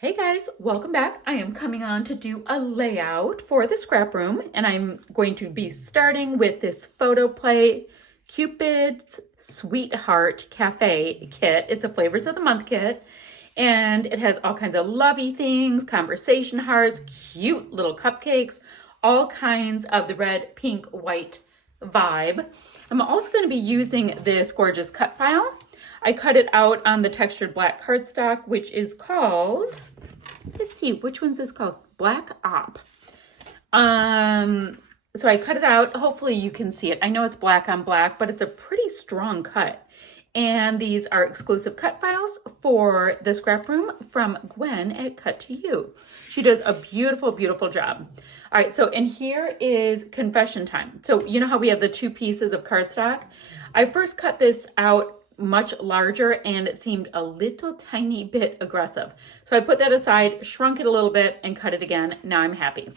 Hey guys, welcome back. I am coming on to do a layout for the scrap room, and I'm going to be starting with this Photoplay Cupid's Sweetheart Cafe kit. It's a Flavors of the Month kit, and it has all kinds of lovey things, conversation hearts, cute little cupcakes, all kinds of the red, pink, white vibe. I'm also going to be using this gorgeous cut file. I cut it out on the textured black cardstock, which is called, let's see, which one's this called? Black Op. So I cut it out. Hopefully you can see it. I know it's black on black, but it's a pretty strong cut. And these are exclusive cut files for the scrap room from Gwen at Cut to You. She does a beautiful, beautiful job. All right, so and here is confession time. So you know how we have the two pieces of cardstock? I first cut this out much larger and it seemed a little tiny bit aggressive. So I put that aside, shrunk it a little bit and cut it again. Now I'm happy.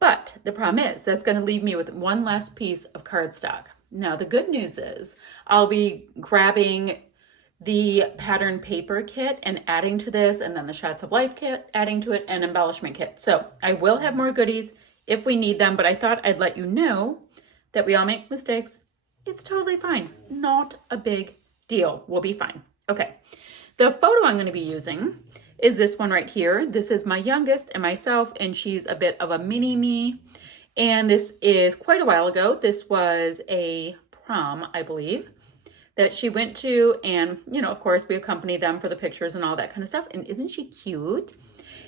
But the problem is that's going to leave me with one last piece of cardstock. Now the good news is I'll be grabbing the pattern paper kit and adding to this, and then the Shots of Life kit, adding to it, and embellishment kit. So I will have more goodies if we need them, but I thought I'd let you know that we all make mistakes. It's totally fine. Not a big deal. We'll be fine. Okay. The photo I'm going to be using is this one right here. This is my youngest and myself, and she's a bit of a mini me. And this is quite a while ago. This was a prom, I believe, that she went to. And, you know, of course, we accompanied them for the pictures and all that kind of stuff. And isn't she cute?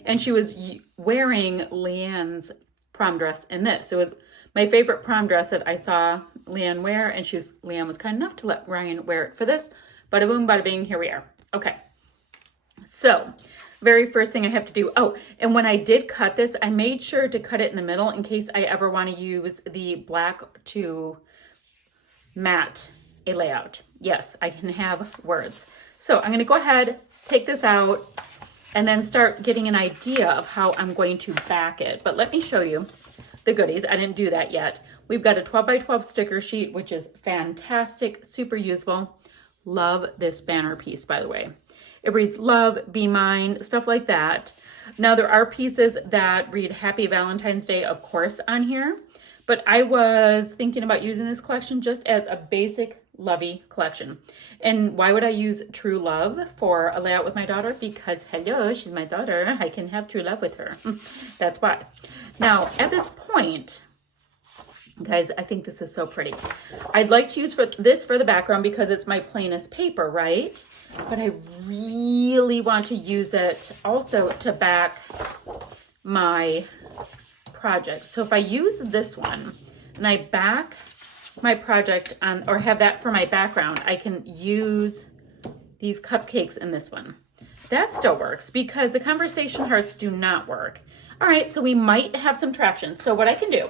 And she was wearing Leanne's prom dress in this. It was my favorite prom dress that I saw Leanne wear, and Leanne was kind enough to let Ryan wear it for this. Bada boom, bada bing, here we are. Okay, so very first thing I have to do, oh, and when I did cut this, I made sure to cut it in the middle in case I ever want to use the black to matte a layout. Yes, I can have words. So I'm going to go ahead, take this out, and then start getting an idea of how I'm going to back it. But let me show you the goodies. I didn't do that yet. We've got a 12 by 12 sticker sheet, which is fantastic, super useful. Love this banner piece, by the way. It reads love, be mine, stuff like that. Now there are pieces that read Happy Valentine's Day, of course, on here, but I was thinking about using this collection just as a basic lovey collection. And why would I use True Love for a layout with my daughter? Because hello, she's my daughter. I can have true love with her. That's why. Now, at this point, guys, I think this is so pretty. I'd like to use this for the background because it's my plainest paper, right? But I really want to use it also to back my project. So if I use this one and I back my project on, or have that for my background, I can use these cupcakes in this one. That still works because the conversation hearts do not work. All right, so we might have some traction. So what I can do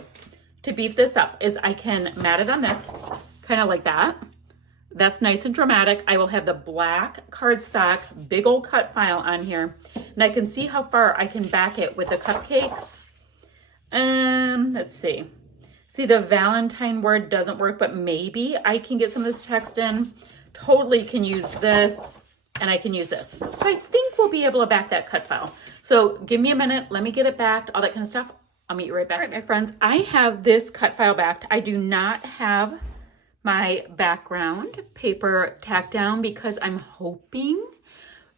to beef this up is I can mat it on this, kind of like that. That's nice and dramatic. I will have the black cardstock, big old cut file on here, and I can see how far I can back it with the cupcakes. Let's see. See, the Valentine word doesn't work, but maybe I can get some of this text in. Totally can use this, and I can use this. So I think we'll be able to back that cut file. So give me a minute. Let me get it backed, all that kind of stuff. I'll meet you right back. All right, my friends, I have this cut file backed. I do not have my background paper tacked down because I'm hoping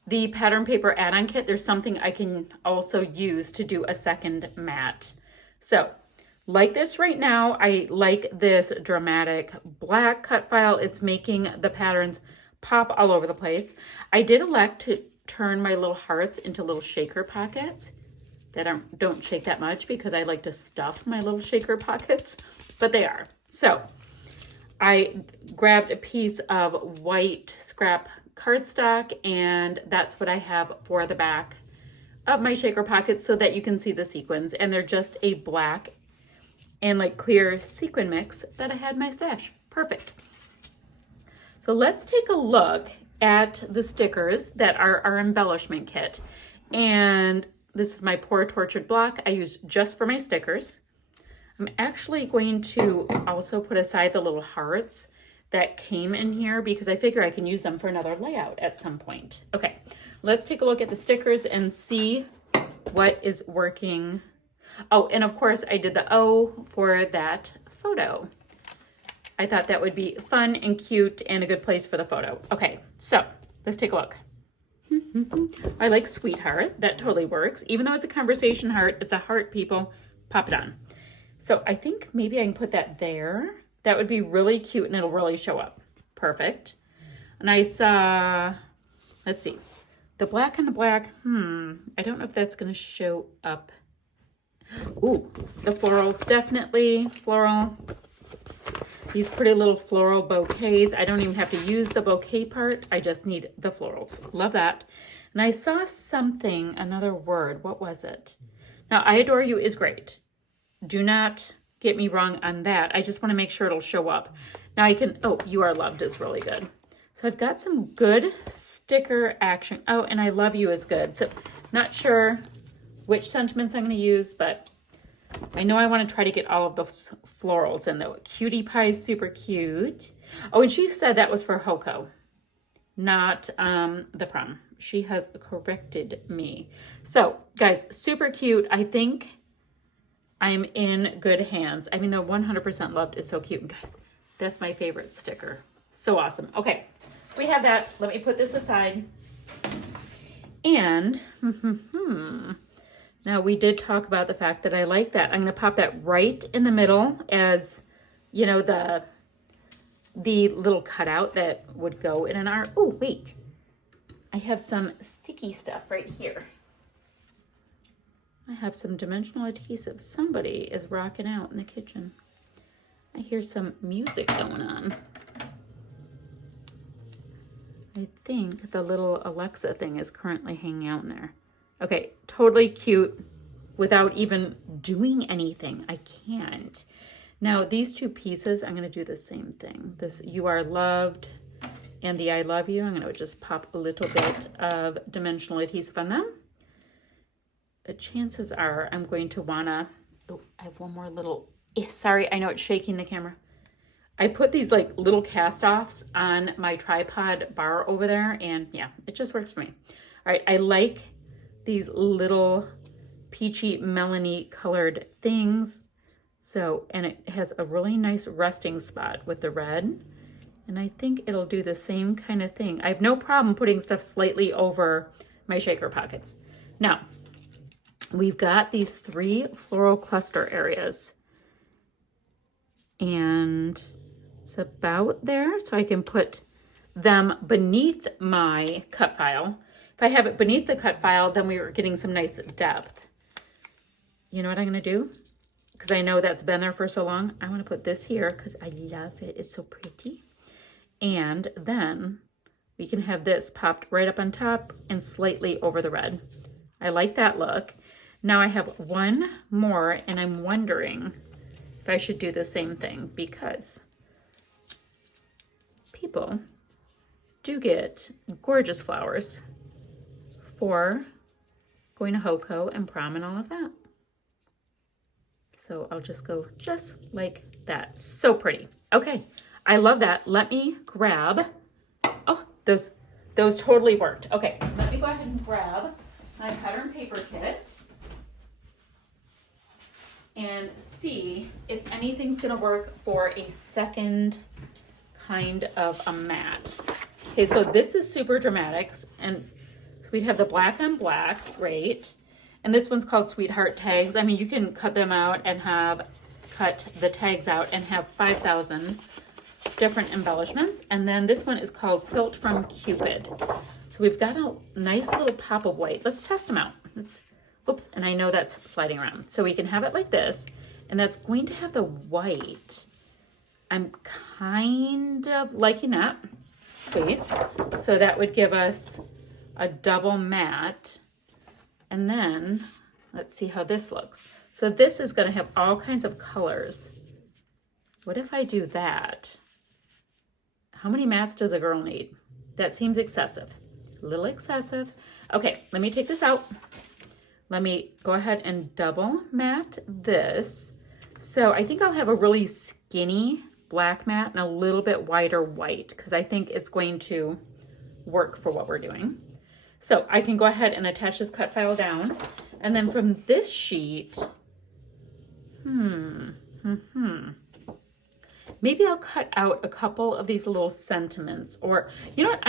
the pattern paper add-on kit, there's something I can also use to do a second mat. So like this right now, I like this dramatic black cut file. It's making the patterns pop all over the place. I did elect to turn my little hearts into little shaker pockets that don't shake that much because I like to stuff my little shaker pockets, but they are. So I grabbed a piece of white scrap cardstock, and that's what I have for the back of my shaker pockets so that you can see the sequins, and they're just a black and like clear sequin mix that I had in my stash. Perfect. So let's take a look at the stickers that are our embellishment kit. And this is my Poor Tortured block I use just for my stickers. I'm actually going to also put aside the little hearts that came in here because I figure I can use them for another layout at some point. Okay, let's take a look at the stickers and see what is working. Oh, and of course I did the O for that photo. I thought that would be fun and cute and a good place for the photo. Okay, so let's take a look. I like sweetheart. That totally works. Even though it's a conversation heart, it's a heart, people. Pop it on. So I think maybe I can put that there. That would be really cute and it'll really show up. Perfect. And I saw, let's see, the black and the black. I don't know if that's going to show up. Ooh, the florals, definitely floral. These pretty little floral bouquets. I don't even have to use the bouquet part. I just need the florals. Love that. And I saw something, another word. What was it? Now, I adore you is great. Do not get me wrong on that. I just want to make sure it'll show up. Now I can, oh, you are loved is really good. So I've got some good sticker action. Oh, and I love you is good. So not sure which sentiments I'm going to use, but I know I want to try to get all of the florals in though. Cutie pie is super cute. Oh, and she said that was for Hoko, not the prom. She has corrected me. So guys, super cute. I think I'm in good hands. I mean, the 100% loved is so cute. And guys, that's my favorite sticker. So awesome. Okay, so we have that. Let me put this aside. And now we did talk about the fact that I like that. I'm going to pop that right in the middle as, you know, the little cutout that would go in an art. Oh, wait. I have some sticky stuff right here. I have some dimensional adhesive. Somebody is rocking out in the kitchen. I hear some music going on. I think the little Alexa thing is currently hanging out in there. Okay, totally cute without even doing anything. I can't. Now, these two pieces, I'm going to do the same thing. This You Are Loved and the I Love You. I'm going to just pop a little bit of dimensional adhesive on them. Chances are I'm going to want to, oh, I have one more little, sorry, I know it's shaking the camera. I put these like little cast-offs on my tripod bar over there, and yeah, it just works for me. All right, I like these little peachy melony colored things. So, and it has a really nice resting spot with the red. And I think it'll do the same kind of thing. I have no problem putting stuff slightly over my shaker pockets. Now, we've got these 3 floral cluster areas. And it's about there, so I can put them beneath my cut file. If I have it beneath the cut file, then we were getting some nice depth. You know what I'm going to do? Because I know that's been there for so long. I want to put this here because I love it. It's so pretty. And then we can have this popped right up on top and slightly over the red. I like that look. Now I have one more, and I'm wondering if I should do the same thing, because people do get gorgeous flowers for going to Hoko and prom and all of that. So I'll just go just like that. So pretty. Okay, I love that. Let me grab, oh, those totally worked. Okay, let me go ahead and grab my pattern paper kit and see if anything's gonna work for a second kind of a mat. Okay, so this is super dramatics, and so we'd have the black on black, right? And this one's called Sweetheart Tags. I mean, you can cut them out and cut the tags out and have 5,000 different embellishments. And then this one is called Quilt from Cupid. So we've got a nice little pop of white. Let's test them out. Oops, and I know that's sliding around. So we can have it like this, and that's going to have the white. I'm kind of liking that. Sweet. So that would give us a double mat. And then let's see how this looks. So this is going to have all kinds of colors. What if I do that? How many mats does a girl need? That seems excessive. A little excessive. Okay, let me take this out. Let me go ahead and double mat this. So I think I'll have a really skinny black mat and a little bit wider white, because I think it's going to work for what we're doing. So I can go ahead and attach this cut file down. And then from this sheet, maybe I'll cut out a couple of these little sentiments, or you know what?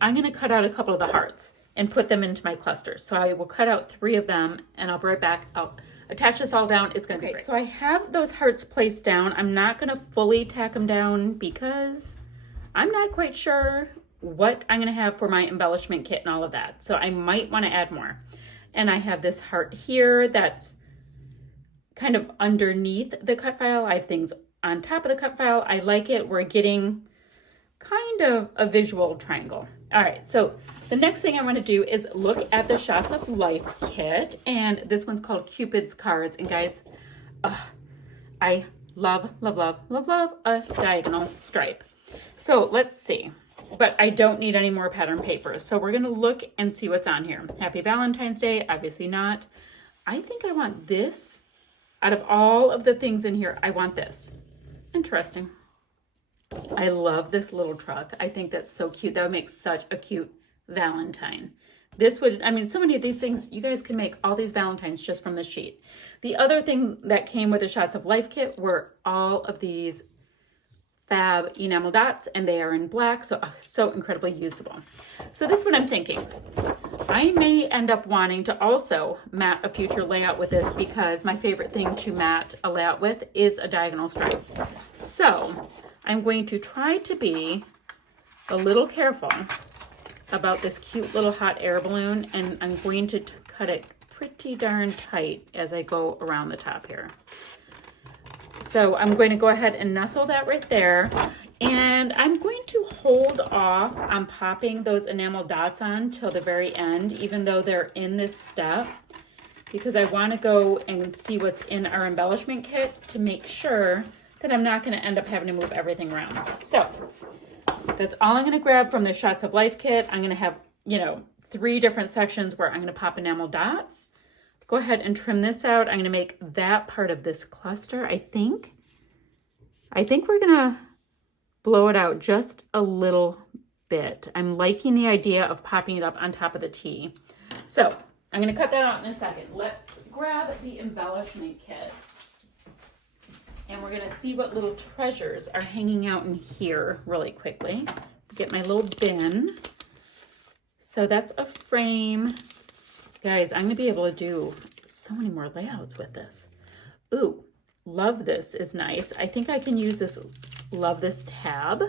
I'm gonna cut out a couple of the hearts and put them into my clusters. So I will cut out 3 of them, and I'll be right back. I'll attach this all down. It's gonna be great. So I have those hearts placed down. I'm not gonna fully tack them down because I'm not quite sure what I'm gonna have for my embellishment kit and all of that. So I might wanna add more. And I have this heart here that's kind of underneath the cut file. I have things on top of the cut file. I like it. We're getting kind of a visual triangle. All right, so the next thing I want to do is look at the Shots of Life kit, and this one's called Cupid's Cards. And guys, I love a diagonal stripe. So let's see, but I don't need any more pattern paper. So we're gonna look and see what's on here. Happy Valentine's Day, obviously not. I think I want this. Out of all of the things in here, I want this. Interesting. I love this little truck. I think that's so cute. That would make such a cute Valentine. This would, I mean, so many of these things, you guys can make all these Valentines just from this sheet. The other thing that came with the Shots of Life kit were all of these fab enamel dots, and they are in black, so incredibly usable. So this is what I'm thinking. I may end up wanting to also mat a future layout with this, because my favorite thing to mat a layout with is a diagonal stripe. So I'm going to try to be a little careful about this cute little hot air balloon, and I'm going to cut it pretty darn tight as I go around the top here. So I'm going to go ahead and nestle that right there. And I'm going to hold off on popping those enamel dots on till the very end, even though they're in this step, because I want to go and see what's in our embellishment kit to make sure that I'm not going to end up having to move everything around. So that's all I'm going to grab from the Shots of Life kit. I'm going to have, 3 different sections where I'm going to pop enamel dots. Go ahead and trim this out. I'm going to make that part of this cluster. I think we're going to blow it out just a little bit. I'm liking the idea of popping it up on top of the T. So I'm going to cut that out in a second. Let's grab the embellishment kit, and we're going to see what little treasures are hanging out in here really quickly. Get my little bin. So that's a frame. Guys, I'm going to be able to do so many more layouts with this. Ooh, love this is nice. I think I can use this, love this tab.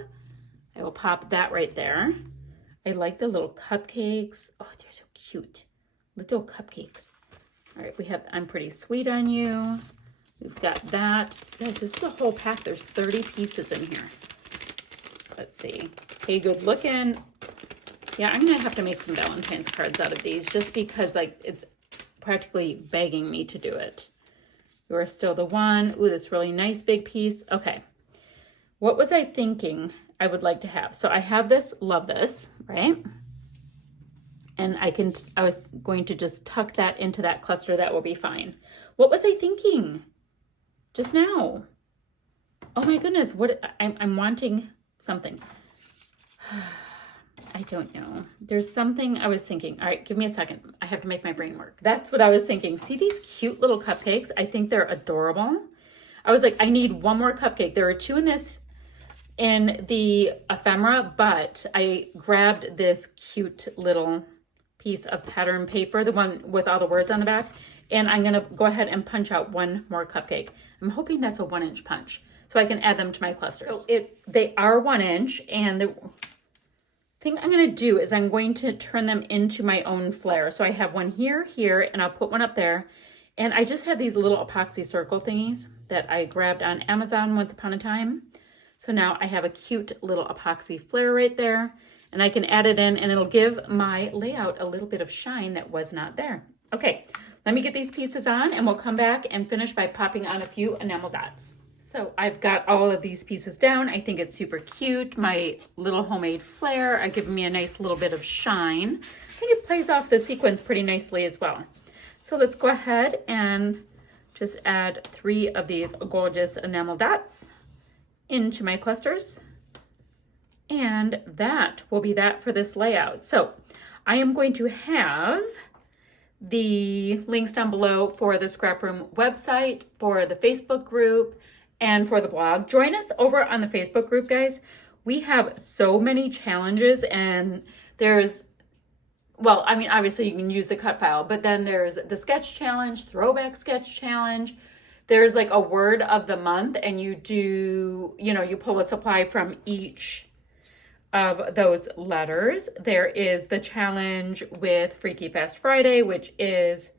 I will pop that right there. I like the little cupcakes. Oh, they're so cute. Little cupcakes. All right, we have I'm Pretty Sweet on You. We've got that. Guys, this is a whole pack. There's 30 pieces in here. Let's see. Hey, good looking. Yeah, I'm gonna have to make some Valentine's cards out of these, just because it's practically begging me to do it. You Are Still the One. Ooh, this really nice big piece. Okay, what was I thinking I would like to have? So I have this, love this, right? And I was going to just tuck that into that cluster. That will be fine. What was I thinking just now? Oh my goodness, I'm wanting something. I don't know. There's something I was thinking. All right, give me a second. I have to make my brain work. That's what I was thinking. See these cute little cupcakes? I think they're adorable. I was like, I need one more cupcake. There are 2 in the ephemera, but I grabbed this cute little piece of pattern paper, the one with all the words on the back, and I'm gonna go ahead and punch out one more cupcake. I'm hoping that's a 1-inch punch, so I can add them to my clusters. So they are 1 inch, and the thing I'm going to do is I'm going to turn them into my own flare. So I have one here, and I'll put one up there. And I just had these little epoxy circle thingies that I grabbed on Amazon once upon a time. So now I have a cute little epoxy flare right there, and I can add it in, and it'll give my layout a little bit of shine that was not there. Okay, let me get these pieces on, and we'll come back and finish by popping on a few enamel dots. So I've got all of these pieces down. I think it's super cute. My little homemade flare are giving me a nice little bit of shine. I think it plays off the sequins pretty nicely as well. So let's go ahead and just add 3 of these gorgeous enamel dots into my clusters. And that will be that for this layout. So I am going to have the links down below for the ScrapRoom website, for the Facebook group, and for the blog. Join us over on the Facebook group, guys. We have so many challenges, and there's, well, I mean, obviously you can use the cut file, but then there's the sketch challenge, throwback sketch challenge. There's like a word of the month, and you do, you pull a supply from each of those letters. There is the challenge with Freaky Fast Friday, which is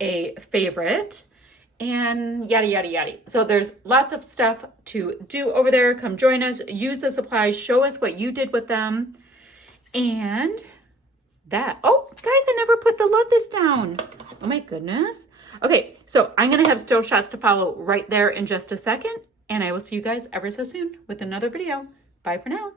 a favorite, and yada, yada, yada. So there's lots of stuff to do over there. Come join us, use the supplies, show us what you did with them. And that, oh, guys, I never put the love this down. Oh my goodness. Okay, so I'm gonna have still shots to follow right there in just a second, and I will see you guys ever so soon with another video. Bye for now.